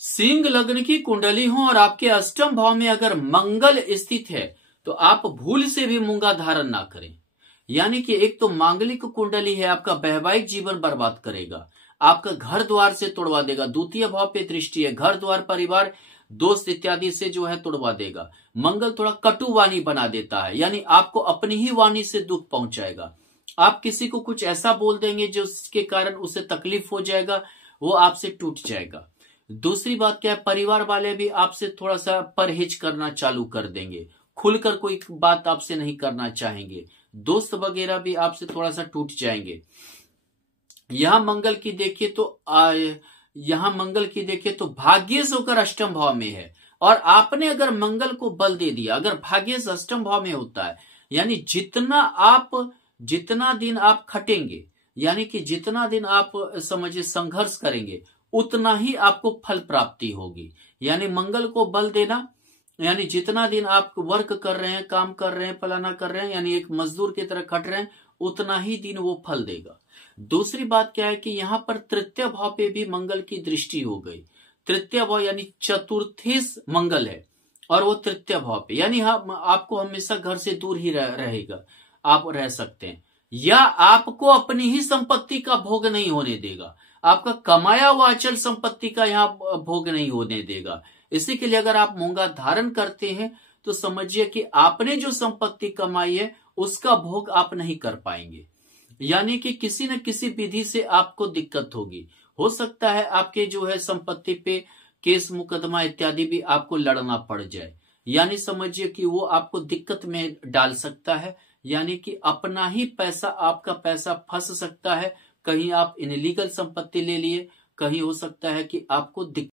सिंह लग्न की कुंडली हो और आपके अष्टम भाव में अगर मंगल स्थित है तो आप भूल से भी मूंगा धारण ना करें। यानी कि एक तो मांगलिक कुंडली है, आपका वैवाहिक जीवन बर्बाद करेगा, आपका घर द्वार से तोड़वा देगा। द्वितीय भाव पे दृष्टि है, घर द्वार परिवार दोस्त इत्यादि से जो है तोड़वा देगा। मंगल थोड़ा कटु वाणी बना देता है, यानी आपको अपनी ही वाणी से दुख पहुंचाएगा। आप किसी को कुछ ऐसा बोल देंगे जिसके कारण उसे तकलीफ हो जाएगा, वो आपसे टूट जाएगा। दूसरी बात क्या है, परिवार वाले भी आपसे थोड़ा सा परहेज करना चालू कर देंगे, खुलकर कोई बात आपसे नहीं करना चाहेंगे। दोस्त वगैरह भी आपसे थोड़ा सा टूट जाएंगे। यहां मंगल की देखिए तो भाग्येश होकर अष्टम भाव में है, और आपने अगर मंगल को बल दे दिया, अगर भाग्येश अष्टम भाव में होता है, यानी जितना दिन आप खटेंगे, यानी कि जितना दिन आप समझिए संघर्ष करेंगे, उतना ही आपको फल प्राप्ति होगी। यानी मंगल को बल देना, यानी जितना दिन आप वर्क कर रहे हैं, काम कर रहे हैं, फलाना कर रहे हैं, यानी एक मजदूर की तरह खट रहे हैं, उतना ही दिन वो फल देगा। दूसरी बात क्या है कि यहां पर तृतीय भाव पे भी मंगल की दृष्टि हो गई। तृतीय भाव यानी चतुर्थेश मंगल है और वो तृतीय भाव पे, यानी आपको हमेशा घर से दूर ही रहेगा, आप रह सकते हैं, या आपको अपनी ही संपत्ति का भोग नहीं होने देगा, आपका कमाया हुआ अचल संपत्ति का यहाँ भोग नहीं होने देगा। इसी के लिए अगर आप मूंगा धारण करते हैं तो समझिए कि आपने जो संपत्ति कमाई है उसका भोग आप नहीं कर पाएंगे, यानी कि किसी न किसी विधि से आपको दिक्कत होगी। हो सकता है आपके जो है संपत्ति पे केस मुकदमा इत्यादि भी आपको लड़ना पड़ जाए, यानी समझिए कि वो आपको दिक्कत में डाल सकता है, यानी कि अपना ही पैसा, आपका पैसा फंस सकता है। कहीं आप इनलीगल संपत्ति ले लिए, कहीं हो सकता है कि आपको